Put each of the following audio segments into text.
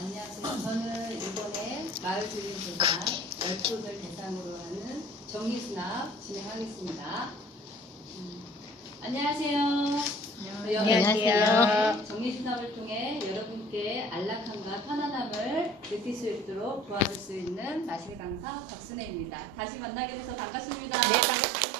안녕하세요. 저는 이번에 마을주민센터 10분을 대상으로 하는 정리수납 진행하겠습니다. 안녕하세요. 안녕하세요. 정리수납을 통해 여러분께 안락함과 편안함을 느낄 수 있도록 도와줄 수 있는 마실 강사 박순혜입니다. 다시 만나게 돼서 반갑습니다. 네, 반갑습니다.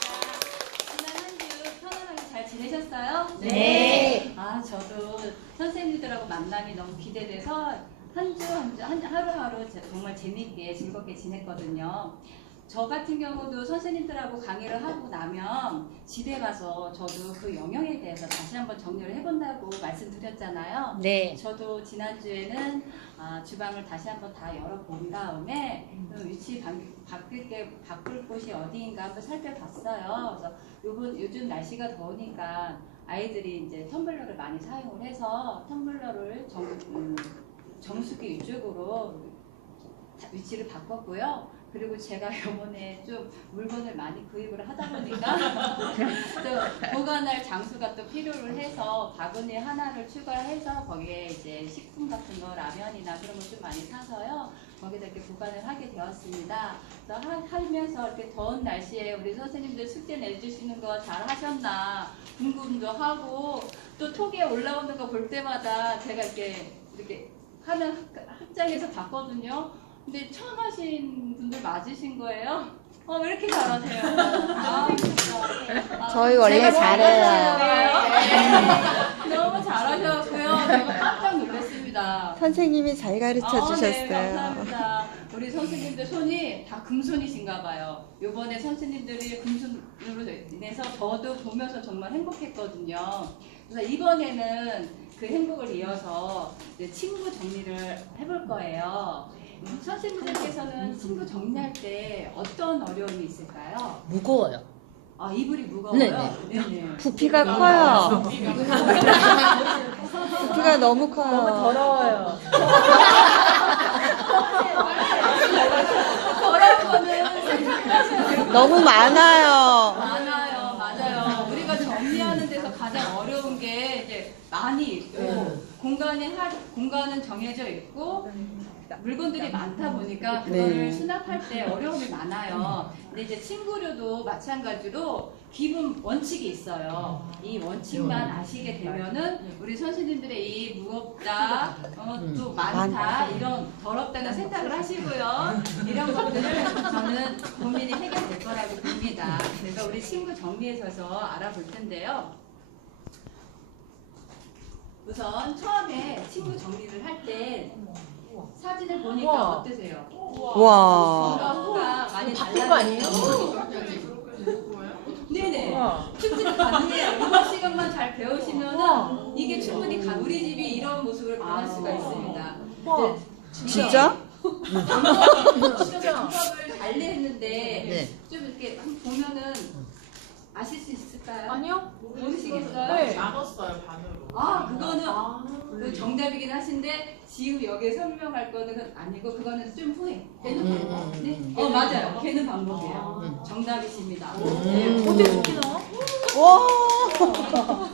지난 한 주 편안하게 잘 지내셨어요? 네. 저도 선생님들하고 만남이 너무 기대돼서 하루하루 정말 재밌게 즐겁게 지냈거든요. 저 같은 경우도 선생님들하고 강의를 하고 나면 집에 가서 저도 그 영역에 대해서 다시 한번 정리를 해본다고 말씀드렸잖아요. 네. 저도 지난주에는 주방을 다시 한번 다 열어본 다음에 위치 바꿀 곳이 어디인가 한번 살펴봤어요. 그래서 요즘 날씨가 더우니까 아이들이 이제 텀블러를 많이 사용을 해서 텀블러를 정수기 위쪽으로 위치를 바꿨고요. 그리고 제가 이번에 좀 물건을 많이 구입을 하다 보니까 또 보관할 장소가 또 필요를 해서 바구니 하나를 추가해서 거기에 이제 식품 같은 거 라면이나 그런 거 좀 많이 사서요. 거기다 이렇게 보관을 하게 되었습니다. 그래서 하면서 이렇게 더운 날씨에 우리 선생님들 숙제 내주시는 거 잘 하셨나 궁금도 하고 또 톡에 올라오는 거 볼 때마다 제가 이렇게 하는 학장에서 봤거든요. 근데 처음 하신 분들 맞으신 거예요? 왜 이렇게 잘하세요? 저희 원래 잘해요. 네. 너무 잘하셨고요. 제가 깜짝 놀랐습니다. 선생님이 잘 가르쳐 네, 주셨어요. 감사합니다. 우리 선생님들 손이 다 금손이신가 봐요. 요번에 선생님들이 금손으로 인해서 저도 보면서 정말 행복했거든요. 그래서 이번에는 그 행복을 이어서 이제 친구 정리를 해볼 거예요. 선생님들께서는 친구 정리할 때 어떤 어려움이 있을까요? 무거워요. 이불이 무거워요? 네네. 부피가 커요. 부피가 너무 커요. 너무 더러워요. 더러운 거는 너무 많아요. 맞아요. 우리가 정리하는 데서 가장 어려운 게 이제 많이 있고 공간은 정해져 있고 물건들이 많다 보니까 그거를 수납할 때 어려움이 많아요. 근데 이제 친구류도 마찬가지로 기본 원칙이 있어요. 이 원칙만 아시게 되면은 우리 선생님들의 이 무겁다, 또 많다, 이런 더럽다는 생각을 하시고요. 이런 것들을 저는 고민이 해결될 거라고 봅니다. 그래서 우리 친구 정리에 있어서 알아볼 텐데요. 우선 처음에 친구 정리를 할 때 사진을 보니까 우와. 어떠세요? 와. 뭔가 많이 바뀐 거 아니에요? 네네. 우와. 충분히 가능해요. 이번 시간만 잘 배우시면은 이게 충분히 우리 집이 이런 모습을 변할 수가 있습니다. 우와. 진짜? 방법을 달리했는데 네. 좀 이렇게 한번 보면은 아실 수 있을까요? 아니요? 모르시겠어요? 네. 나눴어요, 반으로. 그거는 그 정답이긴 하신데 지금 여기에 설명할 거는 아니고 그거는 좀 후에 되는 방법. 네? 맞아요. 되는 방법이에요. 정답이십니다. 네. 어떻게 웃기나? 와.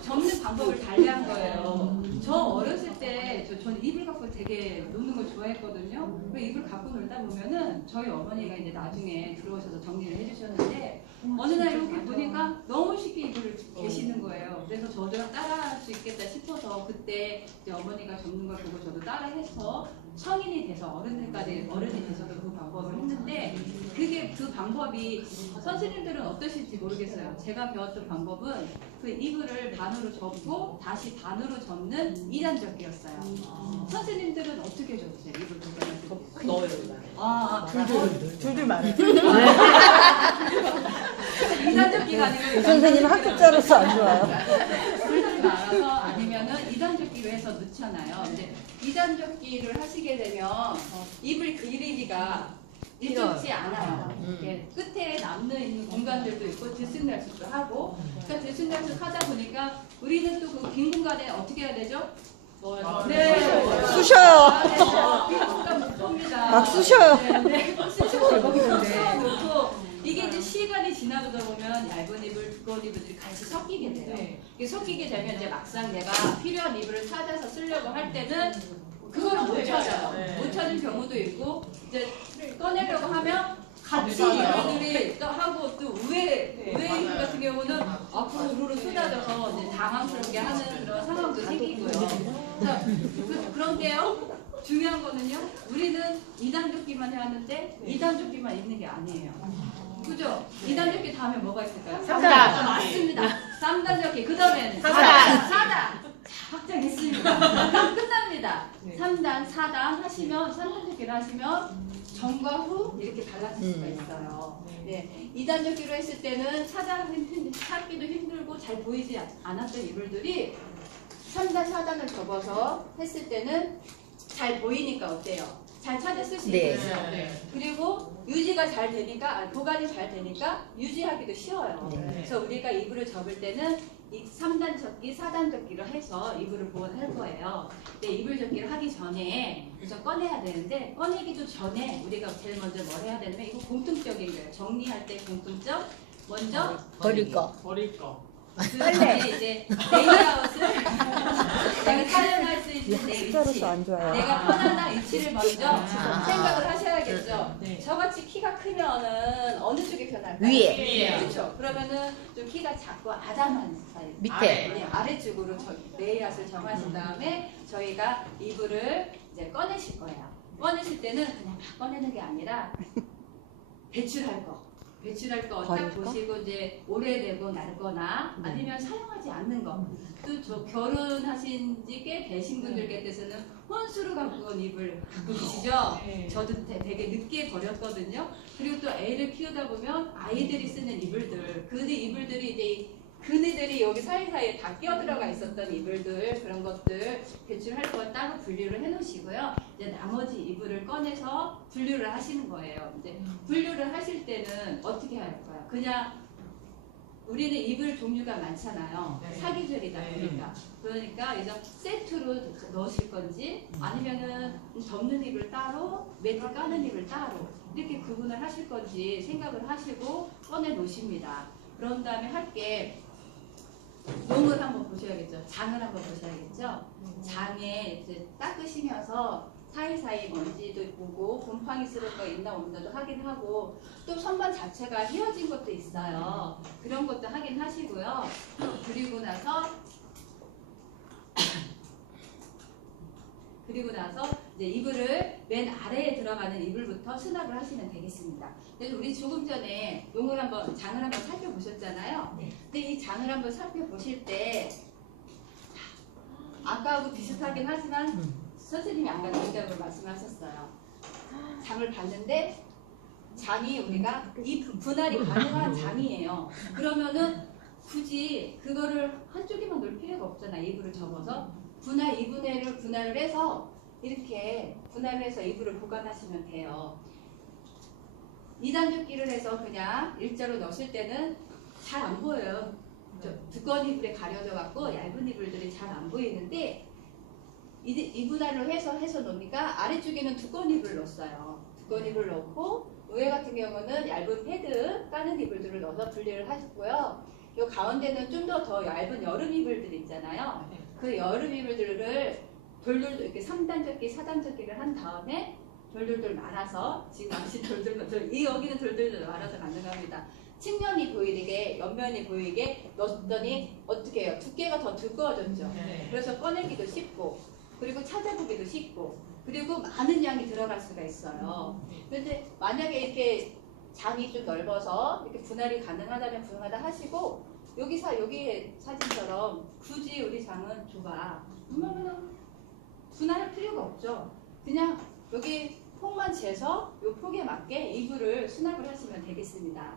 접는 방법을 달리한 거예요. 저 어렸을 때 저는 이불 갖고 되게 노는 걸 좋아했거든요. 그 이불 갖고 놀다 보면은 저희 어머니가 이제 나중에 들어오셔서 정리를 해주셨는데 어느 날 이렇게 보니까 너무 쉽게 이불을 계시는 거예요. 그래서 저도 따라할 수 있겠다 싶어서 그때 이제 어머니가 접는 걸 보고 저도 따라해서 성인이 돼서 어른이 돼서도 그 방법을 했는데 그 방법이 선생님들은 어떠실지 모르겠어요. 제가 배웠던 방법은 그 이불을 반으로 접고 다시 반으로 접는 2단 접기였어요. 선생님들은 어떻게 접으세요? 이불 접기? 넣어요. 줄줄 말해. 2단 접기가 아니고 선생님 학습자로서 안 좋아요. 줄줄 말아서 아니면은 2단 접기로 해서 넣잖아요. 근데 2단 접기를 하시게 되면 이불 길이가 일정치 않아요. 이렇게 끝에 남는 공간들도 있고 들쑥날쑥도 하고, 그러니까 들쑥날쑥 하다 보니까 우리는 또 그 빈 공간에 어떻게 해야 되죠? 네, 쑤셔요. 빈 공간 못 봅니다. 막 쑤셔요. 네, 쑤셔놓고 이게 이제 시간이 지나보다 보면 얇은 이불, 두꺼운 이불들이 같이 섞이게 돼요. 이게 섞이게 되면 이제 막상 내가 필요한 이불을 찾아서 쓰려고 할 때는 그거를 못 찾아요. 네. 못 찾은 경우도 있고 이제 꺼내려고 하면 같이 이분들이 또 하고 또 우회 이분 같은 경우는 앞으로 우르르 쏟아져서 이제 당황스럽게 하는 그런 상황도 생기고요. 자, 그런데요. 중요한 거는요. 우리는 2단 쫓기만 해왔는데 2단 쫓기만 있는 게 아니에요. 그죠? 2단 쫓기 다음에 뭐가 있을까요? 3단. 맞습니다. 3단 쫓기. 그 다음에는 4단. 자, 확정했습니다. 그럼 끝납니다. 3단, 4단 하시면 3단 쫓기를 하시면 전과 후 이렇게 달라질 수가 있어요. 네, 2단 쫓기로 했을 때는 찾기도 힘들고 잘 보이지 않았던 이불들이 3단, 4단을 접어서 했을 때는 잘 보이니까 어때요? 잘 찾았을 수 네. 있겠죠. 그리고 유지가 잘 되니까, 보관이 잘 되니까 유지하기도 쉬워요. 네. 그래서 우리가 이불을 접을 때는 이 3단 접기, 4단 접기로 해서 이불을 보관할 거예요. 근데 이불 접기를 하기 전에 우선 꺼내야 되는데, 꺼내기도 전에 우리가 제일 먼저 뭘 해야 되냐면, 이거 공통적인 거예요. 정리할 때 공통점. 먼저 버릴 거. 버릴 거. 그 다음에 이제 레이아웃을 내가 사용할 수 있는 내 위치, 숫자로서 안 좋아요. 내가 편안한 위치를 먼저 생각을 하셔야겠죠. 네. 저같이 키가 크면은 어느 쪽이 편할까요? 위에. 그렇죠. 그러면은 좀 키가 작고 아담한 스타일. 밑에. 네, 아래쪽으로 레이아웃을 정하신 다음에 저희가 이불을 이제 꺼내실 거예요. 꺼내실 때는 그냥 막 꺼내는 게 아니라 배출할 거. 배출할 거 딱 버릴 거? 보시고 이제 오래되고 낡거나 아니면 사용하지 않는 거. 또 저 결혼하신 지 꽤 되신 분들께서는 혼수로 갖고 온 이불 갖고 계시죠? 네. 저도 되게 늦게 버렸거든요. 그리고 또 애를 키우다 보면 아이들이 쓰는 이불들, 그 이불들이 이제 그네들이 여기 사이사이에 다 끼어들어가 있었던 이불들, 그런 것들 배출할 거 따로 분류를 해 놓으시고요. 이제 나머지 이불을 꺼내서 분류를 하시는 거예요. 이제 분류를 하실 때는 어떻게 할까요? 그냥 우리는 이불 종류가 많잖아요. 네. 사계절이다 네. 보니까. 그러니까 이제 세트로 넣으실 건지 아니면은 덮는 이불 따로, 매트 까는 이불 따로 이렇게 구분을 하실 건지 생각을 하시고 꺼내 놓으십니다. 그런 다음에 할게 용을 한번 보셔야겠죠. 장을 한번 보셔야겠죠. 장에 이제 닦으시면서 사이사이 먼지도 보고 곰팡이 쓰는 거 있나 없나도 확인하고 또 선반 자체가 휘어진 것도 있어요. 그런 것도 확인하시고요. 그리고 나서 이제 이불을 맨 아래에 들어가는 이불부터 수납을 하시면 되겠습니다. 그래서 우리 조금 전에 장을 한번 살펴보셨잖아요. 근데 이 장을 한번 살펴보실 때 아까하고 비슷하긴 하지만 선생님이 아까 농담으로 말씀하셨어요. 장을 봤는데 장이 우리가 이 분할이 가능한 장이에요. 그러면은 굳이 그거를 한쪽에만 놓을 필요가 없잖아. 이불을 접어서 분할 2분의 1을 분할을 해서 이렇게 분할을 해서 이불을 보관하시면 돼요. 2단 줍기를 해서 그냥 일자로 넣었을 때는 잘 안 보여요. 두꺼운 이불에 가려져 갖고 얇은 이불들이 잘 안 보이는데 이 분할로 해서 놓으니까 아래쪽에는 두꺼운 이불을 넣었어요. 두꺼운 이불을 넣고 위에 같은 경우는 얇은 패드 까는 이불들을 넣어서 분리를 하셨고요. 이 가운데는 좀 더 얇은 여름 이불들 있잖아요. 그 여름 이불들을 돌돌 이렇게 3단 접기, 4단 접기를 한 다음에 돌돌돌 말아서 지금 아시 이 여기는 돌돌돌 말아서 가능합니다. 측면이 보이게, 옆면이 보이게 넣었더니 어떻게 해요? 두께가 더 두꺼워졌죠. 네. 그래서 꺼내기도 쉽고 그리고 찾아보기도 쉽고 그리고 많은 양이 들어갈 수가 있어요. 그런데 만약에 이렇게 장이 좀 넓어서 이렇게 분할이 가능하다면 분할을 하시고 여기 사진처럼 굳이 우리 장은 좁아. 그러면은 분할할 필요가 없죠. 그냥 여기 폭만 재서 이 폭에 맞게 이불을 수납을 하시면 되겠습니다.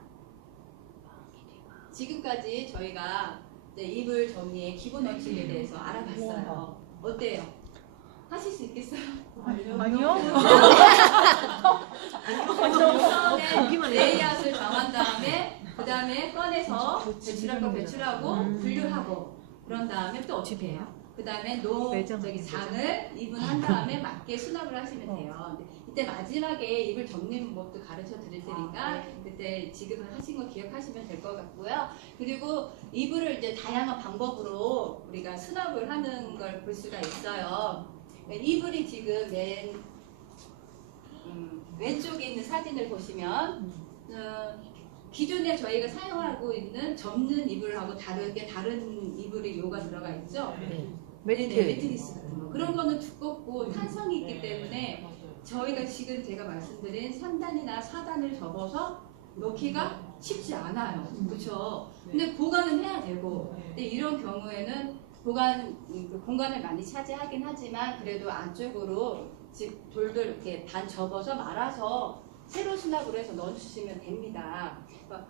지금까지 저희가 이제 이불 정리의 기본 원칙에 대해서 알아봤어요. 어때요? 하실 수 있겠어요? 아니요. 처음에 레이아웃을 정한 다음에 그 다음에 꺼내서 배출할 거 배출하고 분류하고 그런 다음에 또 어떻게 해요? 그 다음에 장을 이분한 다음에 맞게 수납을 하시면 돼요. 이때 마지막에 이불 접는 법도 가르쳐 드릴 테니까 그때 지금 하신 거 기억하시면 될 것 같고요. 그리고 이불을 이제 다양한 방법으로 우리가 수납을 하는 걸 볼 수가 있어요. 이불이 지금 왼쪽에 있는 사진을 보시면 기존에 저희가 사용하고 있는 접는 이불하고 다르게 다른 이불이 요가 들어가 있죠. 매트리스 같은 거. 그런 거는 두껍고 탄성이 있기 때문에 저희가 지금 제가 말씀드린 3단이나 4단을 접어서 놓기가 쉽지 않아요. 그렇죠? 근데 보관은 해야 되고, 근데 이런 경우에는 공간을 많이 차지하긴 하지만 그래도 안쪽으로 돌돌 이렇게 반 접어서 말아서 세로 수납으로 해서 넣어주시면 됩니다. 그러니까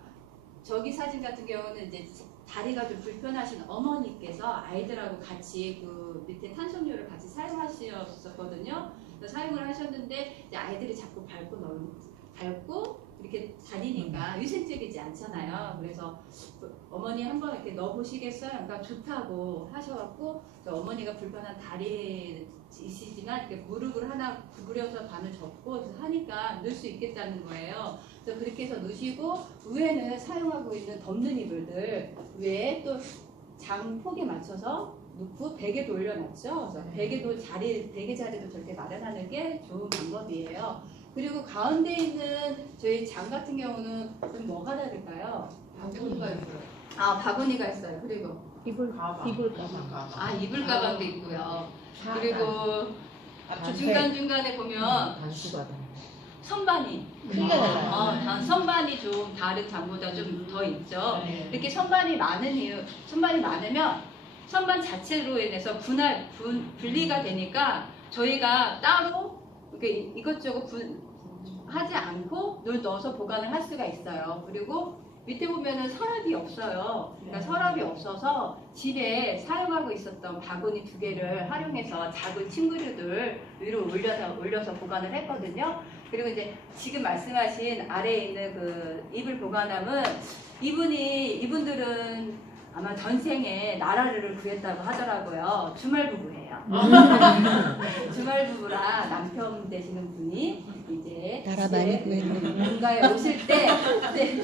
저기 사진 같은 경우는 이제 다리가 좀 불편하신 어머니께서 아이들하고 같이 그 밑에 탄성료를 같이 사용하셨었거든요. 사용을 하셨는데 이제 아이들이 자꾸 밟고 이렇게 다니니까 위생적이지 않잖아요. 그래서 어머니 한번 이렇게 넣어보시겠어요? 그러니까 좋다고 하셔갖고 어머니가 불편한 다리 있으시지만 이렇게 무릎을 하나 구부려서 반을 접고 하니까 넣을 수 있겠다는 거예요. 그래서 그렇게 해서 넣으시고 위에는 사용하고 있는 덮는 이불들 위에 또 장 폭에 맞춰서 놓고 베개도 올려놨죠. 그래서 베개 자리도 저렇게 마련하는 게 좋은 방법이에요. 그리고 가운데 있는 저희 장 같은 경우는 좀 뭐가 다를까요? 바구니가 있어요. 바구니가 있어요. 그리고 이불 가방. 이불 가방도 있고요. 그리고 앞쪽 중간중간에 보면 선반이 선반이 좀 다른 장보다 좀 더 있죠. 이렇게 선반이 많으면 선반 자체로 인해서 분리가 되니까 저희가 따로 이렇게 이것저것 하지 않고 넣어서 보관을 할 수가 있어요. 그리고 밑에 보면은 서랍이 없어요. 그러니까 서랍이 없어서 집에 사용하고 있었던 바구니 2개를 활용해서 작은 침구류들 위로 올려서 보관을 했거든요. 그리고 이제 지금 말씀하신 아래에 있는 그 이불 보관함은 이분들은 아마 전생에 나라를 구했다고 하더라고요. 주말 부부예요. 주말 부부라 남편 되시는 분이 이제 나라 많이 구했네. 뭔가에 오실 때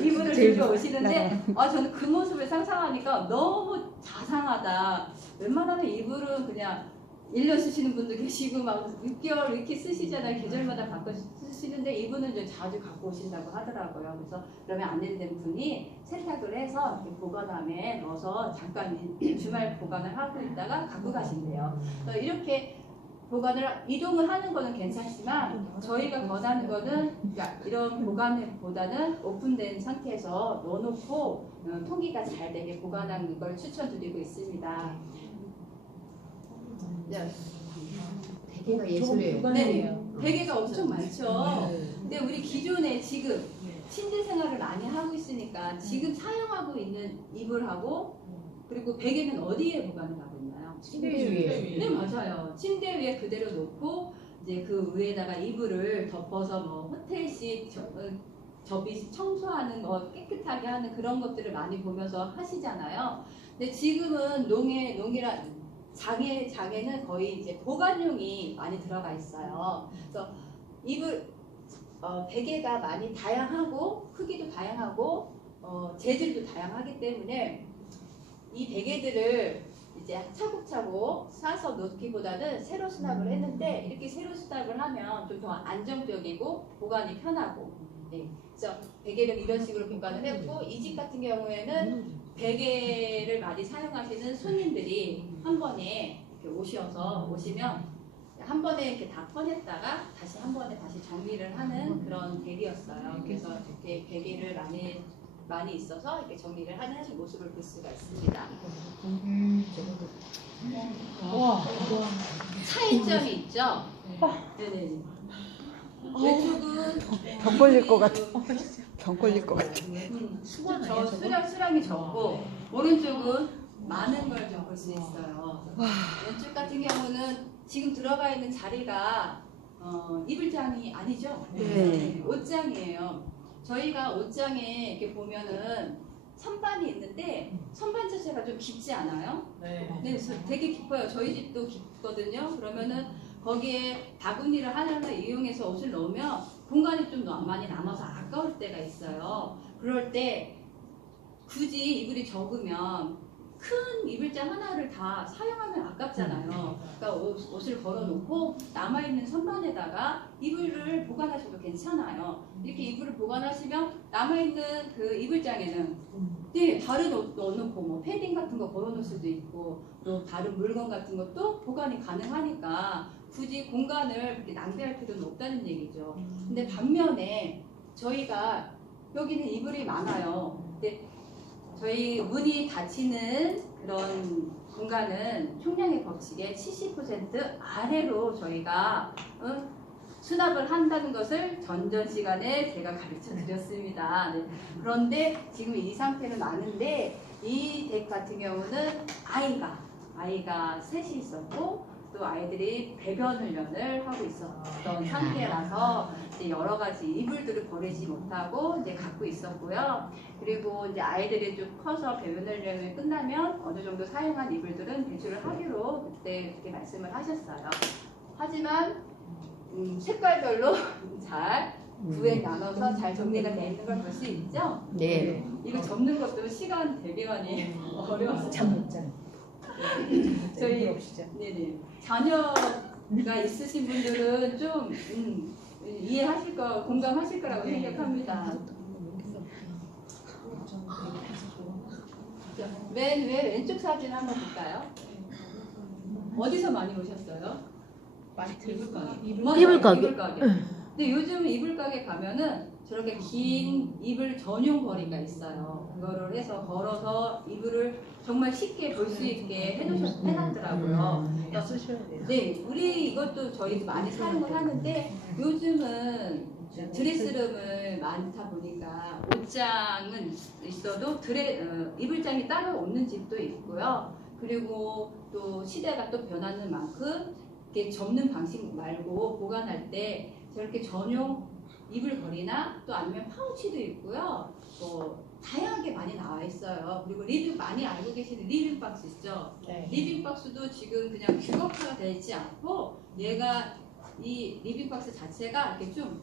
이불을 들고 오시는데 저는 그 모습을 상상하니까 너무 자상하다. 웬만하면 이불은 그냥 1년 쓰시는 분도 계시고 막 6개월 이렇게 쓰시잖아요. 계절마다 바꿔 쓰시는데 이분은 이제 자주 갖고 오신다고 하더라고요. 그래서 그러면 안 되는 분이 세탁을 해서 이렇게 보관함에 넣어서 잠깐 주말 보관을 하고 있다가 갖고 가신대요. 그래서 이렇게 이동을 하는 거는 괜찮지만 저희가 권하는 거는 이런 보관보다는 오픈된 상태에서 넣어놓고 통기가 잘 되게 보관하는 걸 추천드리고 있습니다. 베개가 예술이에요. 네, 베개가 엄청 많죠. 근데 우리 기존에 지금 침대 생활을 많이 하고 있으니까 지금 사용하고 있는 이불하고 그리고 베개는 어디에 보관을 하고 있나요? 침대 위에. 네, 맞아요. 침대 위에 그대로 놓고 이제 그 위에다가 이불을 덮어서 뭐 호텔식 접이 청소하는 거 깨끗하게 하는 그런 것들을 많이 보면서 하시잖아요. 근데 지금은 장에는 거의 이제 보관용이 많이 들어가 있어요. 그래서 베개가 많이 다양하고 크기도 다양하고 재질도 다양하기 때문에 이 베개들을 이제 차곡차곡 싸서 놓기보다는 세로 수납을 했는데 이렇게 세로 수납을 하면 좀 더 안정적이고 보관이 편하고 그래서 베개를 이런 식으로 보관을 했고 이 집 같은 경우에는 베개를 많이 사용하시는 손님들이 한 번에 이렇게 오시면 한 번에 이렇게 다 꺼냈다가 다시 한 번에 다시 정리를 하는 그런 댁이었어요. 그래서 이렇게 베개를 많이 있어서 이렇게 정리를 하는 모습을 볼 수가 있습니다. 차이점이 있죠? 네네. 왼쪽은 병 걸릴 것 같아. 병 걸릴 것 같아. 수량이 적고 오른쪽은 많은 걸 좀 볼 수 있어요. 왼쪽 같은 경우는 지금 들어가 있는 자리가 이불장이 아니죠? 네. 옷장이에요. 저희가 옷장에 이렇게 보면은 선반이 있는데 선반 자체가 좀 깊지 않아요? 네, 되게 깊어요. 저희 집도 깊거든요. 그러면은 거기에 바구니를 하나 이용해서 옷을 넣으면 공간이 좀 많이 남아서 아까울 때가 있어요. 그럴 때 굳이 이불이 적으면 큰 이불장 하나를 다 사용하면 아깝잖아요. 그러니까 옷을 걸어놓고 남아있는 선반에다가 이불을 보관하셔도 괜찮아요. 이렇게 이불을 보관하시면 남아있는 그 이불장에는 네, 다른 옷 넣어놓고 뭐 패딩 같은 거 걸어놓을 수도 있고 또 다른 물건 같은 것도 보관이 가능하니까 굳이 공간을 그렇게 낭비할 필요는 없다는 얘기죠. 근데 반면에 저희가 여기는 이불이 많아요. 근데 저희 문이 닫히는 그런 공간은 총량의 법칙의 70% 아래로 저희가 수납을 한다는 것을 전전 시간에 제가 가르쳐 드렸습니다. 네. 그런데 지금 이 상태는 많은데 이 댁 같은 경우는 아이가 셋이 있었고 또 아이들이 배변 훈련을 하고 있었던 상태라서 이제 여러 가지 이불들을 버리지 못하고 이제 갖고 있었고요. 그리고 이제 아이들이 좀 커서 배변 훈련을 끝나면 어느 정도 사용한 이불들은 배출을 하기로 그때 그렇게 말씀을 하셨어요. 하지만 색깔별로 잘 구획 나눠서 잘 정리가 되어 있는 걸 볼 수 있죠? 네. 이거 접는 것도 시간 되게 많이 어려워서 저희 네네 자녀가 있으신 분들은 좀 이해하실 거 공감하실 거라고 생각합니다. 맨 왼쪽 사진 한번 볼까요? 어디서 많이 보셨어요? 이불 가게. 이불 가게. 근데 요즘 이불 가게 가면은 저렇게 긴 이불 전용 거리가 있어요. 그거를 해서 걸어서 이불을 정말 쉽게 볼 수 있게 해놨더라고요. 네, 우리 이것도 저희도 많이 사용을 하는데 요즘은 드레스룸을 많다 보니까 옷장은 있어도 이불장이 따로 없는 집도 있고요. 그리고 또 시대가 또 변하는 만큼 이렇게 접는 방식 말고 보관할 때 저렇게 전용 이불걸이나 또 아니면 파우치도 있고요. 뭐 다양하게 많이 나와 있어요. 그리고 리뷰 많이 알고 계시는 리빙 박스 있죠? 네. 리빙 박스도 지금 그냥 규격화가 되어 있지 않고 얘가 이 리빙 박스 자체가 이렇게 좀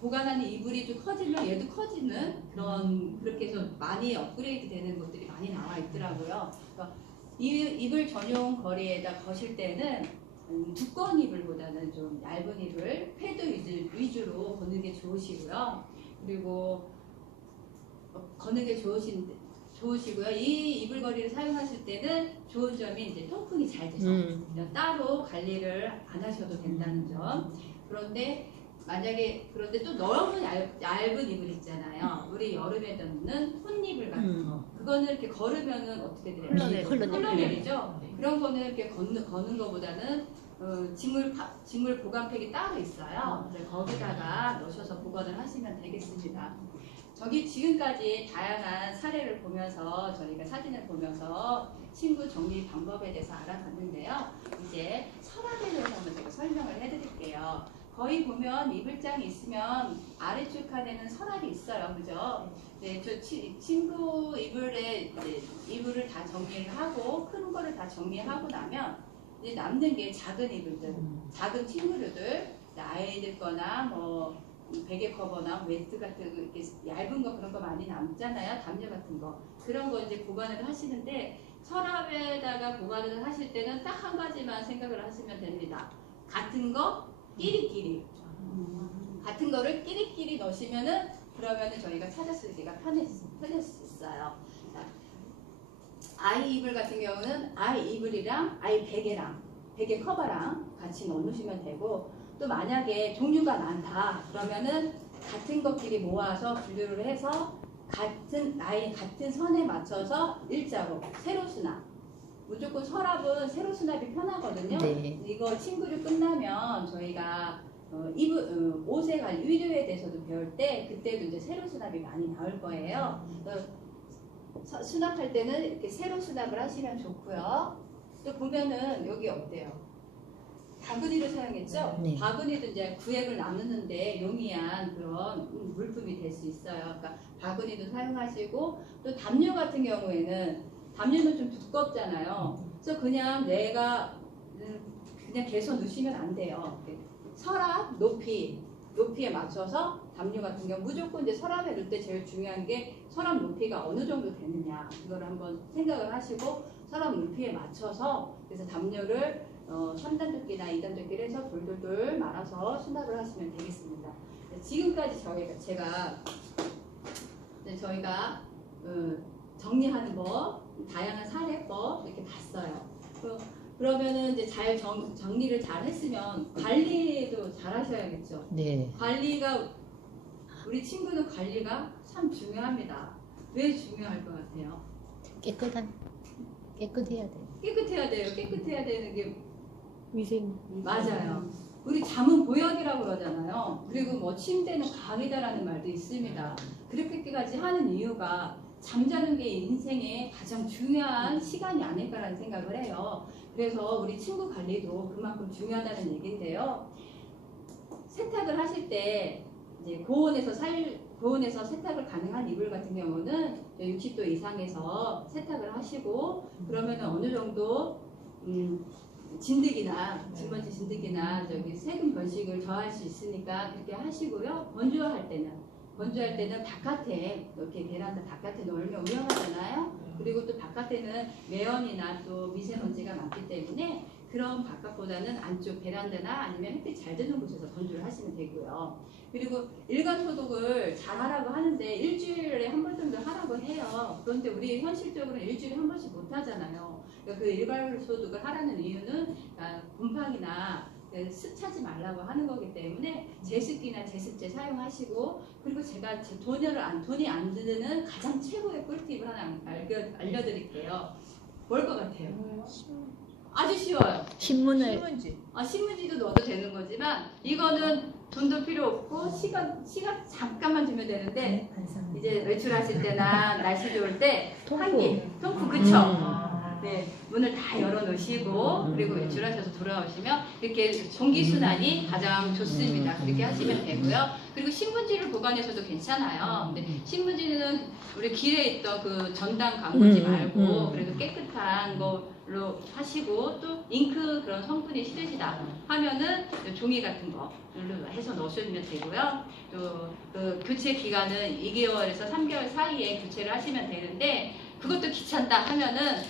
보관하는 이불이 좀 커지면 얘도 커지는 그런 그렇게 해서 많이 업그레이드 되는 것들이 많이 나와 있더라고요. 그러니까 이불 전용 거리에다 거실 때는 두꺼운 이불보다는 좀 얇은 이불, 패드 위주로 거는 게 좋으시고요. 그리고 거는 게 좋으시고요. 이 이불거리를 사용하실 때는 좋은 점이 이제 통풍이 잘 돼서 따로 관리를 안 하셔도 된다는 점. 그런데 만약에 그런데 또 너무 얇은 이불 있잖아요. 우리 여름에 넣는 혼이불 같은 거. 그거는 이렇게 걸으면은 어떻게 돼요? 흘러내리죠. 그런 거는 이렇게 거는 거보다는 직물 보관팩이 따로 있어요. 그래서 거기다가 넣으셔서 보관을 하시면 되겠습니다. 저기 지금까지 다양한 사례를 보면서 저희가 사진을 보면서 침구 정리 방법에 대해서 알아봤는데요. 이제 서랍에 대해서 한번 제가 설명을 해드릴게요. 거의 보면 이불장이 있으면 아래쪽 칸에는 서랍이 있어요. 그죠? 네, 저 친구 이불에 이불을 다 정리를 하고 큰 거를 다 정리하고 나면 이제 남는 게 작은 이불들, 작은 친구류들, 아이들 거나 뭐 베개 커버나 매트 같은 거 이렇게 얇은 거 그런 거 많이 남잖아요. 담요 같은 거 그런 거 이제 보관을 하시는데 서랍에다가 보관을 하실 때는 딱 한 가지만 생각을 하시면 됩니다. 같은 거 끼리끼리 같은 거를 끼리끼리 넣으시면은 그러면은 저희가 찾아 쓰기가 편해졌어요. 아이 이불 같은 경우는 아이 이불이랑 아이 베개랑 베개 커버랑 같이 넣으시면 되고 또 만약에 종류가 많다 그러면은 같은 것끼리 모아서 분류를 해서 같은 선에 맞춰서 일자로 세로 수납. 무조건 서랍은 세로 수납이 편하거든요. 네. 이거 친구를 끝나면 저희가 옷에 관련 의류에 대해서도 배울 때 그때도 이제 세로 수납이 많이 나올 거예요. 수납할 때는 이렇게 세로 수납을 하시면 좋고요. 또 보면은 여기 어때요? 바구니를 사용했죠? 네. 바구니도 이제 구획을 나누는데 용이한 그런 물품이 될 수 있어요. 그러니까 바구니도 사용하시고 또 담요 같은 경우에는 담요는 좀 두껍잖아요. 그래서 그냥 내가 그냥 개서 넣으시면 안 돼요. 서랍 높이 높이에 맞춰서 담요 같은 경우 무조건 이제 서랍에 넣을 때 제일 중요한 게 서랍 높이가 어느 정도 되느냐 그걸 한번 생각을 하시고 서랍 높이에 맞춰서 그래서 담요를 3단 조끼나 2단 조끼를 해서 돌돌돌 말아서 수납을 하시면 되겠습니다. 지금까지 저희가 정리하는 법, 다양한 사례법 이렇게 봤어요. 그러면은 이제 잘 정리를 잘 했으면 관리도 잘 하셔야겠죠. 네. 관리가 우리 친구는 관리가 참 중요합니다. 왜 중요할 것 같아요? 깨끗해야 돼. 깨끗해야 돼요. 깨끗해야 되는 게 위생. 맞아요. 우리 잠은 보약이라고 그러잖아요. 그리고 뭐 침대는 과학이다라는 말도 있습니다. 그렇게까지 하는 이유가 잠자는 게 인생의 가장 중요한 시간이 아닐까라는 생각을 해요. 그래서 우리 친구 관리도 그만큼 중요하다는 얘기인데요. 세탁을 하실 때 이제 고온에서 세탁을 가능한 이불 같은 경우는 60도 이상에서 세탁을 하시고 그러면 어느 정도 진드기나 진먼지 진드기나 세균 번식을 저할 수 있으니까 그렇게 하시고요. 건조할 때는 바깥에 이렇게 베란다 바깥에 놓으면 위험하잖아요. 그리고 또 바깥에는 매연이나 또 미세먼지가 많기 때문에 그런 바깥보다는 안쪽 베란다나 아니면 햇빛 잘 드는 곳에서 건조를 하시면 되고요. 그리고 일간 소독을 잘 하라고 하는데 일주일에 한 번 정도 하라고 해요. 그런데 우리 현실적으로는 일주일에 한 번씩 못 하잖아요. 그러니까 그 일간 소독을 하라는 이유는 곰팡이나 습차지 말라고 하는 거기 때문에 제습기나 제습제 사용하시고 그리고 제가 돈이 안 드는 가장 최고의 꿀팁을 하나 알려드릴게요. 뭘 것 같아요? 아주 쉬워요. 신문지도 넣어도 되는 거지만 이거는 돈도 필요 없고 시간 잠깐만 주면 되는데 이제 외출하실 때나 날씨 좋을 때 통풍 그쵸? 네, 문을 다 열어놓으시고 그리고 외출하셔서 돌아오시면 이렇게 공기순환이 가장 좋습니다. 그렇게 하시면 되고요. 그리고 신문지를 보관해서도 괜찮아요. 근데 신문지는 우리 길에 있던 그 전당 광고지 말고 그래도 깨끗한 걸로 하시고 또 잉크 그런 성분이 싫으시다 하면은 종이 같은 거로 해서 넣으시면 되고요. 또 그 교체 기간은 2개월에서 3개월 사이에 교체를 하시면 되는데 그것도 귀찮다 하면은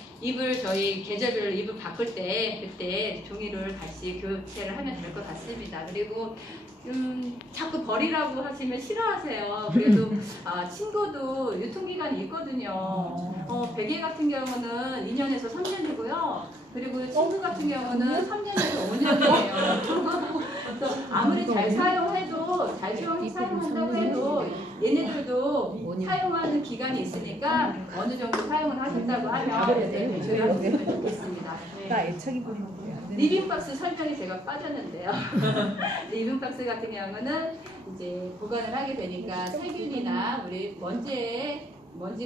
저희 계절별로 이불 바꿀 때 그때 종이를 같이 교체를 하면 될 것 같습니다. 그리고 자꾸 버리라고 하시면 싫어하세요. 그래도 친구도 유통기간이 있거든요. 베개 같은 경우는 2년에서 3년이고요. 그리고 친구 같은 경우는 3년에서 5년이에요. 아무리 잘 사용한다고 해도 얘네들도 사용하는 기간이 있으니까 어느 정도 사용을 하신다고 하면 조율하시면 좋겠습니다. 나 애착이 보이는 거야. 리빙박스 설명이 제가 빠졌는데요. 리빙박스 같은 경우는 이제 보관을 하게 되니까 세균이나 우리 먼지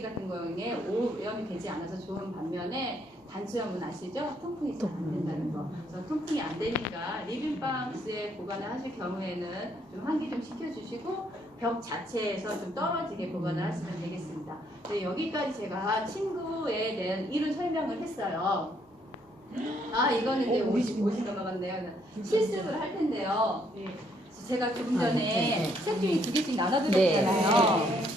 같은 거에 오염이 되지 않아서 좋은 반면에 단수염은 아시죠? 통풍이 잘 안 된다는 거. 그래서 통풍이 안 되니까 리빙박스에 보관을 하실 경우에는 좀 환기 좀 시켜주시고 벽 자체에서 좀 떨어지게 보관을 하시면 되겠습니다. 네, 여기까지 제가 친구에 대한 이런 설명을 했어요. 이거는 이제 50 넘어갔네요. 실습을 할 텐데요. 제가 조금 전에 셋중에 2개씩 나눠드렸잖아요.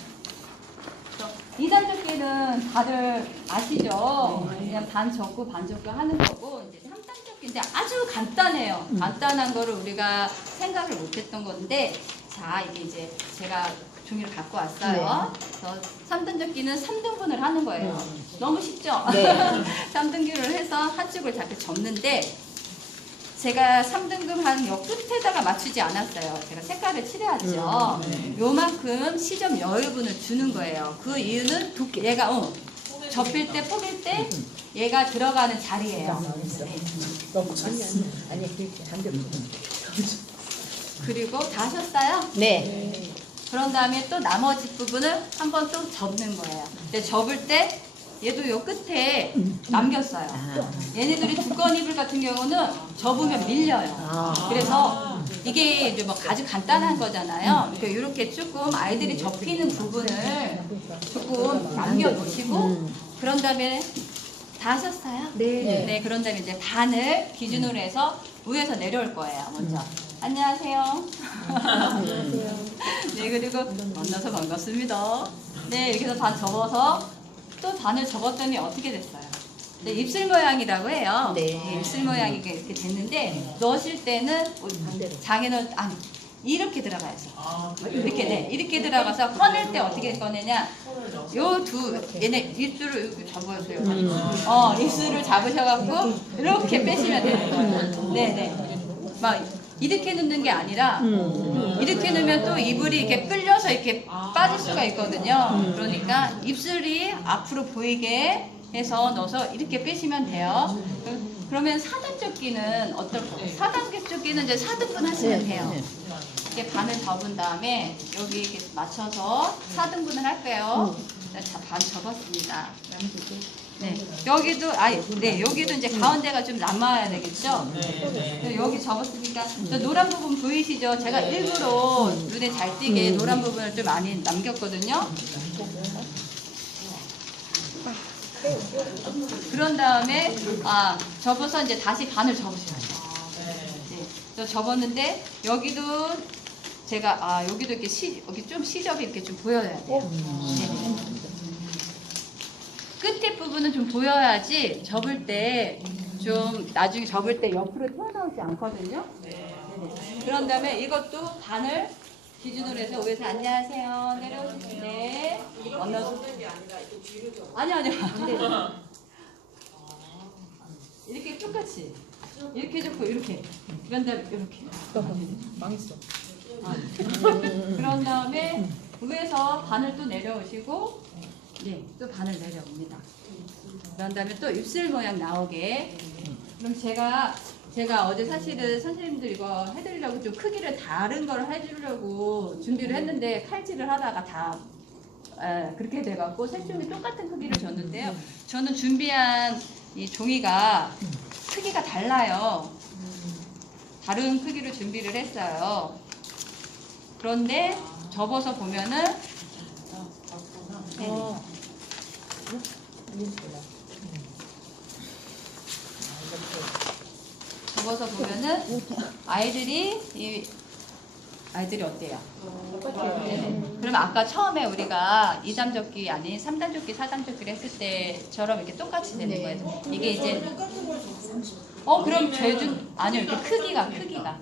2단 접기는 다들 아시죠? 그냥 반 접고 반 접고 하는 거고 이제 3단 접기인데 아주 간단해요. 간단한 거를 우리가 생각을 못했던 건데 자 이게 제가 종이를 갖고 왔어요. 그래서 3단 접기는 3등분을 하는 거예요. 너무 쉽죠? 네. 3등분을 해서 한쪽을 잡고 접는데 제가 3등분 한 요 끝에다가 맞추지 않았어요. 제가 색깔을 칠해야죠. 요만큼 시접 여유분을 주는 거예요. 그 이유는 얘가 접힐 때 포길 때 얘가 들어가는 자리예요. 그리고 다 하셨어요? 네. 그런 다음에 또 나머지 부분을 한번 또 접는 거예요. 근데 접을 때 얘도 요 끝에 남겼어요. 얘네들이 두꺼운 이불 같은 경우는 접으면 밀려요. 그래서 이게 이제 뭐 아주 간단한 거잖아요. 그러니까 이렇게 조금 아이들이 접히는 부분을 조금 남겨놓으시고 그런 다음에 다 하셨어요? 네. 그런 다음에 이제 반을 기준으로 해서 위에서 내려올 거예요. 먼저 안녕하세요. 안녕하세요. 네, 그리고 만나서 반갑습니다. 네, 이렇게 해서 반 접어서 또 반을 접었더니 어떻게 됐어요? 네, 입술 모양이라고 해요. 네. 입술 모양이 이렇게 됐는데 넣으실 때는 장에는 아니 이렇게 들어가야죠. 이렇게 네, 이렇게 들어가서 꺼낼 때 어떻게 꺼내냐? 요 두 얘네 입술을 이렇게 잡아주세요. 입술을 잡으셔갖고 이렇게 빼시면 되는 거예요. 네네. 막 이렇게 넣는 게 아니라 이렇게 넣으면 또 이불이 이렇게 끌려서 이렇게 빠질 수가 있거든요. 그러니까 입술이 앞으로 보이게 해서 넣어서 이렇게 빼시면 돼요. 그러면 4단조끼는 어떨까요? 4단조끼는 이제 4등분 하시면 돼요. 이렇게 반을 접은 다음에 여기 이렇게 맞춰서 4등분을 할게요. 자, 반 접었습니다. 네, 여기도 네, 여기도 이제 가운데가 좀 남아야 되겠죠? 네, 여기 접었으니까 저 노란 부분 보이시죠? 제가 일부러 눈에 잘 띄게 노란 부분을 좀 많이 남겼거든요. 그런 다음에 접어서 이제 다시 반을 접으셔야 돼요. 네, 저 접었는데 여기도 제가 여기도 이렇게 여기 좀 시접이 이렇게 좀 보여야 돼요. 네. 끝에 부분은 좀 보여야지 접을 때 좀 나중에 접을 때 옆으로 튀어나오지 않거든요. 네네. 그런 다음에 이것도 반을 기준으로 해서 위에서 안녕하세요 내려오시면 네. 건너서 아니요. 이렇게 똑같이 이렇게 좋고 이렇게 그런 다음에 이렇게 망했어. 그런 다음에 위에서 반을 또 내려오시고 네, 또 반을 내려옵니다. 그런 다음에 또 입술 모양 나오게. 그럼 제가 어제 사실은 선생님들 이거 해드리려고 좀 크기를 다른 걸 해주려고 준비를 했는데 칼질을 하다가 다 그렇게 돼갖고 셋 중에 똑같은 크기를 줬는데요. 저는 준비한 이 종이가 크기가 달라요. 다른 크기로 준비를 했어요. 그런데 접어서 보면은 접어서 보면은 아이들이 어때요? 네네. 그럼 아까 처음에 우리가 2단조끼 아닌 3단조끼, 4단조끼를 했을 때처럼 이렇게 똑같이 되는 거예요. 이게 이제 그럼 아니요, 이렇게 크기가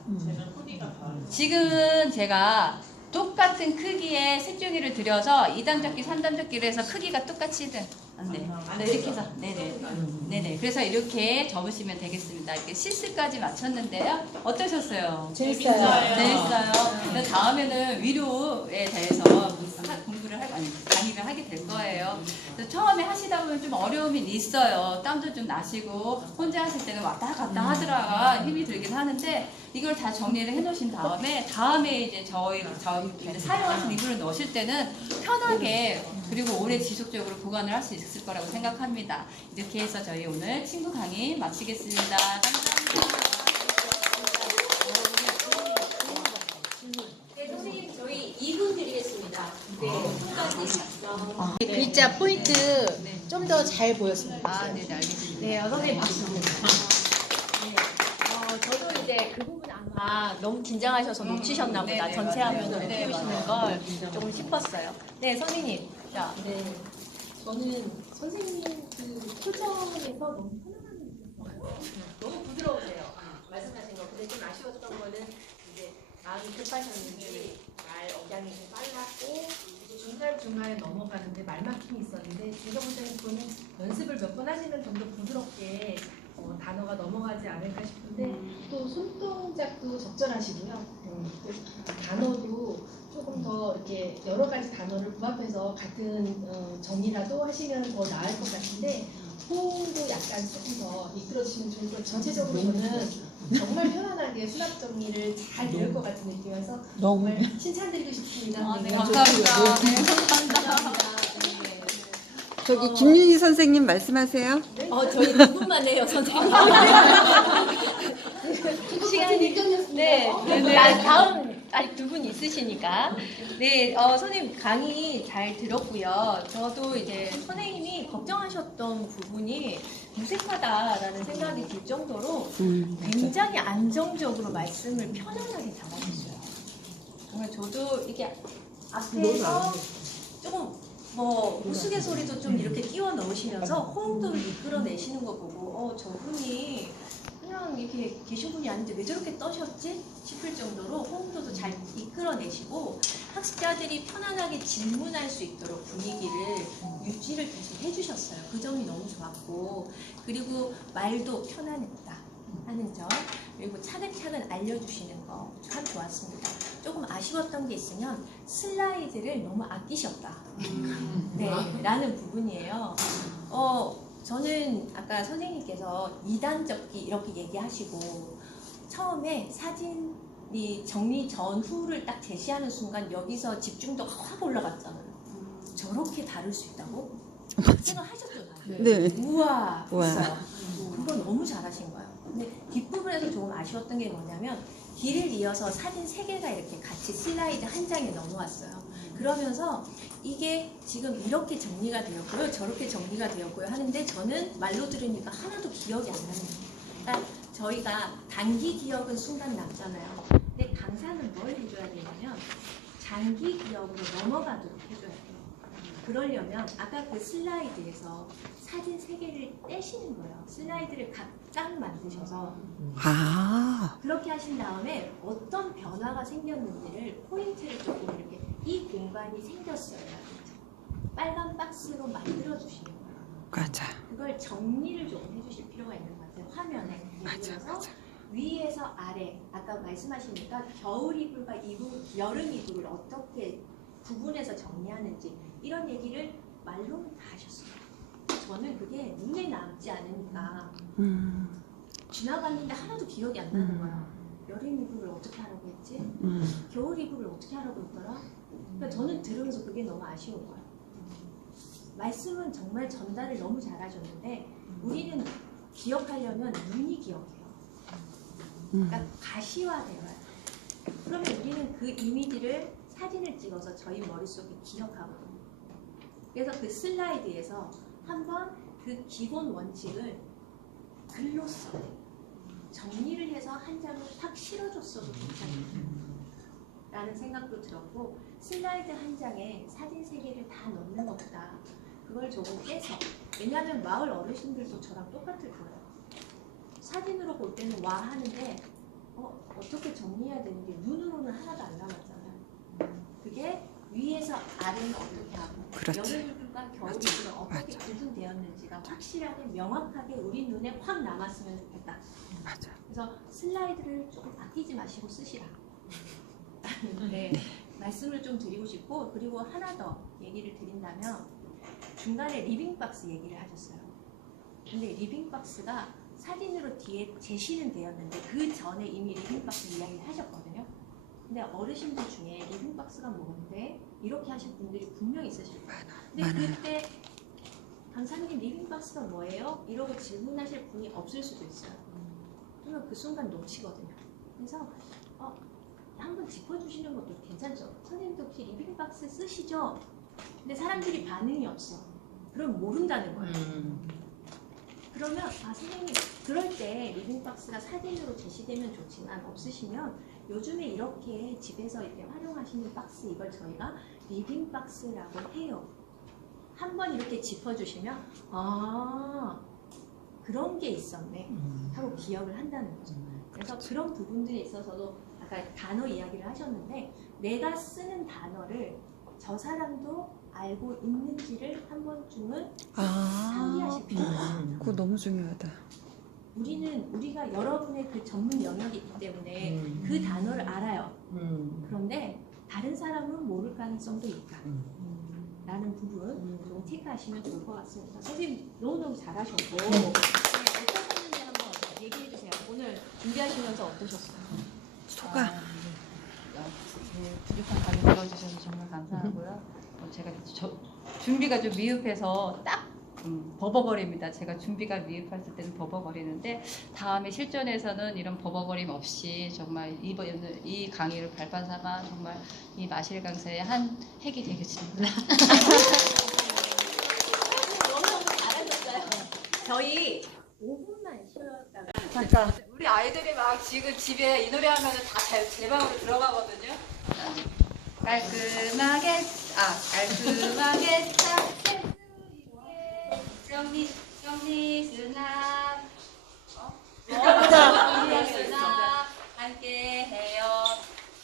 지금 제가 똑같은 크기의 색종이를 들여서 2단조끼, 3단조끼를 해서 크기가 똑같이 네, 이렇게 해서 네네. 그래서 이렇게 접으시면 되겠습니다. 이렇게 실수까지 맞췄는데요. 어떠셨어요? 재밌어요. 그래서 다음에는 위로에 대해서 공부를 강의를 하게 될 거예요. 그래서 처음에 하시다 보면 좀 어려움이 있어요. 땀도 좀 나시고 혼자 하실 때는 왔다 갔다 하더라가 힘이 들긴 하는데 이걸 다 정리를 해놓으신 다음에 이제 저희 이제 사용하신 이불을 넣으실 때는 편하게 그리고 오래 지속적으로 보관을 할 수 있을 거라고 생각합니다. 이렇게 해서 저희 오늘 친구 강의 마치겠습니다. 감사합니다. 네, 선생님 저희 2분 드리겠습니다. 네, 끝까지 작성. 글자 포인트 좀 더 잘 보였으면 좋겠어요. 네, 알겠습니다. 네, 선생님 박수. 저도 이제 그 부분 아마 너무 긴장하셔서 놓치셨나 보다. 네, 전체 맞아요. 화면으로 네, 띄우시는 걸 조금 싶었어요. 네, 선생님. 자, 네, 저는 선생님 그 표정에서 너무 편안함이 느꼈어요. 너무 부드러우세요. 말씀하신 거. 근데 좀 아쉬웠던 거는 이제 마음이 급하셨는지 말 억양이 좀 빨랐고 중간중간에 넘어가는데 말 막힘이 있었는데 제가 볼 때는 그거는 연습을 몇 번 하시면 좀 더 부드럽게 단어가 넘어가지 않을까 싶은데 또 손동작도 적절하시고요. 단어도 조금 더 이렇게 여러 가지 단어를 부합해서 같은 정의라도 하시면 더 나을 것 같은데 호흡도 약간 조금 더 이끌어주시면 좋을 것 같아요. 전체적으로는 정말 편안하게 수납 정리를 잘 배울 것 같은 느낌이어서 정말 칭찬드리고 싶습니다. 네, 감사합니다. 네, 감사합니다. 저기 김윤희 선생님 말씀하세요. 저희 두 분만 해요, 선생님. 시간이. 네, 다음 아직 두 분 있으시니까. 네, 선생님 강의 잘 들었고요. 저도 이제 선생님이 걱정하셨던 부분이 무색하다라는 생각이 들 정도로 굉장히 안정적으로 말씀을 편안하게 잘하셨어요. 정말 저도 이게 앞에서 조금 뭐 우스갯소리도 좀 이렇게 끼워 넣으시면서 호응도를 이끌어내시는 거 보고 저분이 그냥 이렇게 계신 분이 아닌데 왜 저렇게 떠셨지? 싶을 정도로 호응도도 잘 이끌어내시고 학습자들이 편안하게 질문할 수 있도록 분위기를 유지를 계속 해주셨어요. 그 점이 너무 좋았고, 그리고 말도 편안했다 하는 점, 그리고 차근차근 알려주시는 거 참 좋았습니다. 조금 아쉬웠던 게 있으면 슬라이드를 너무 아끼셨다. 네, 라는 부분이에요. 저는 아까 선생님께서 2단 접기 이렇게 얘기하시고 처음에 사진이 정리 전후를 딱 제시하는 순간 여기서 집중도가 확 올라갔잖아요. 저렇게 다룰 수 있다고? 생각하셨잖아요. 네. 우와, 우와. 했어요. 그거 너무 잘하신 거예요. 근데 뒷부분에서 조금 아쉬웠던 게 뭐냐면 길을 이어서 사진 3개가 이렇게 같이 슬라이드 한 장에 넘어왔어요. 그러면서 이게 지금 이렇게 정리가 되었고요, 저렇게 정리가 되었고요 하는데 저는 말로 들으니까 하나도 기억이 안 나는 거예요. 그러니까 저희가 단기 기억은 순간 남잖아요. 근데 강사는 뭘 해줘야 되냐면 장기 기억으로 넘어가도록 해줘야 돼요. 그러려면 아까 그 슬라이드에서 사진 3개를 떼시는 거예요. 슬라이드를 각각 만드셔서 아, 그렇게 하신 다음에 어떤 변화가 생겼는지를 포인트를 조금 이렇게 이 공간이 생겼어요. 빨간 박스로 만들어 주시는 거예요. 맞아. 그걸 정리를 조금 해주실 필요가 있는 것 같아요. 화면에. 예를 맞아, 들어서 맞아. 위에서 아래, 아까 말씀하시니까 겨울 이불과 여름 이불을 어떻게 구분해서 정리하는지 이런 얘기를 말로는 다 하셨어요. 저는 그게 눈에 남지 않으니까 지나갔는데 하나도 기억이 안 나는 거야. 여름 이불을 어떻게 하라고 했지? 겨울 이불을 어떻게 하라고 했더라? 그러니까 저는 들으면서 그게 너무 아쉬운 거예요. 말씀은 정말 전달을 너무 잘하셨는데 우리는 기억하려면 눈이 기억해요. 그러니까 가시화되어야 돼요. 그러면 우리는 그 이미지를 사진을 찍어서 저희 머릿속에 기억하거든요. 그래서 그 슬라이드에서 한번 그 기본 원칙을 글로 써요. 정리를 해서 한 장을 확 실어줬어도 괜찮아요. 라는 생각도 들었고, 슬라이드 한 장에 사진 3개를 다 넣는 것보다 그걸 조금 떼서, 왜냐하면 마을 어르신들도 저랑 똑같을 거예요. 사진으로 볼 때는 와 하는데 어떻게 정리해야 되는지 눈으로는 하나도 안 남았잖아요. 그게 위에서 아래는 어떻게 하고 그렇지. 여름이불과 겨울이불은 어떻게 구분되었는지가 확실하게 명확하게 우리 눈에 확 남았으면 좋겠다. 맞아. 그래서 슬라이드를 조금 아끼지 마시고 쓰시라. 네, 말씀을 좀 드리고 싶고, 그리고 하나 더 얘기를 드린다면 중간에 리빙박스 얘기를 하셨어요. 근데 리빙박스가 사진으로 뒤에 제시는 되었는데 그 전에 이미 리빙박스 이야기를 하셨거든요. 근데 어르신들 중에 리빙박스가 뭔데? 이렇게 하실 분들이 분명히 있으실 거예요. 근데 많아요. 그때 강사님 리빙박스가 뭐예요? 이러고 질문하실 분이 없을 수도 있어요. 그러면 그 순간 놓치거든요. 그래서 한번 짚어주시는 것도 괜찮죠. 선생님도 혹시 리빙박스 쓰시죠? 근데 사람들이 반응이 없어. 그럼 모른다는 거예요. 그러면 선생님 그럴 때 리빙박스가 사진으로 제시되면 좋지만 없으시면 요즘에 이렇게 집에서 이렇게 활용하시는 박스, 이걸 저희가 리빙박스라고 해요. 한번 이렇게 짚어주시면 그런 게 있었네 하고 기억을 한다는 거죠. 그래서 그런 부분들에 있어서도 아까 단어 이야기를 하셨는데 내가 쓰는 단어를 저 사람도 알고 있는지를 한 번쯤은 상기하실 필요가 있습니다. 그거 너무 중요하다. 우리가 여러분의 그 전문 영역이 있기 때문에 그 단어를 알아요. 그런데 다른 사람은 모를 가능성도 있다. 라는 부분 좀 체크하시면 좋을 것 같습니다. 선생님 너무너무 잘하셨고 어떠셨는지 한번 얘기해 주세요. 오늘 준비하시면서 어떠셨어요? 소감. 부족한 강의 들어주셔서 정말 감사하고요. 제가 준비가 좀 미흡해서 딱 버벅거립니다. 제가 준비가 미흡했을 때는 버벅거리는데 다음에 실전에서는 이런 버벅거림 없이 정말 이 강의를 발판 삼아 정말 이 마실 강사의 한 획이 되겠습니다. 너무너무 잘하셨어요. 저희 5분만 쉬었다가 잠깐. 우리 아이들이 막 지금 집에 이 노래 하면 다 제 방으로 들어가거든요. 깔끔하게 싹 정리수납 정리수납 함께 해요.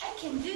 I can do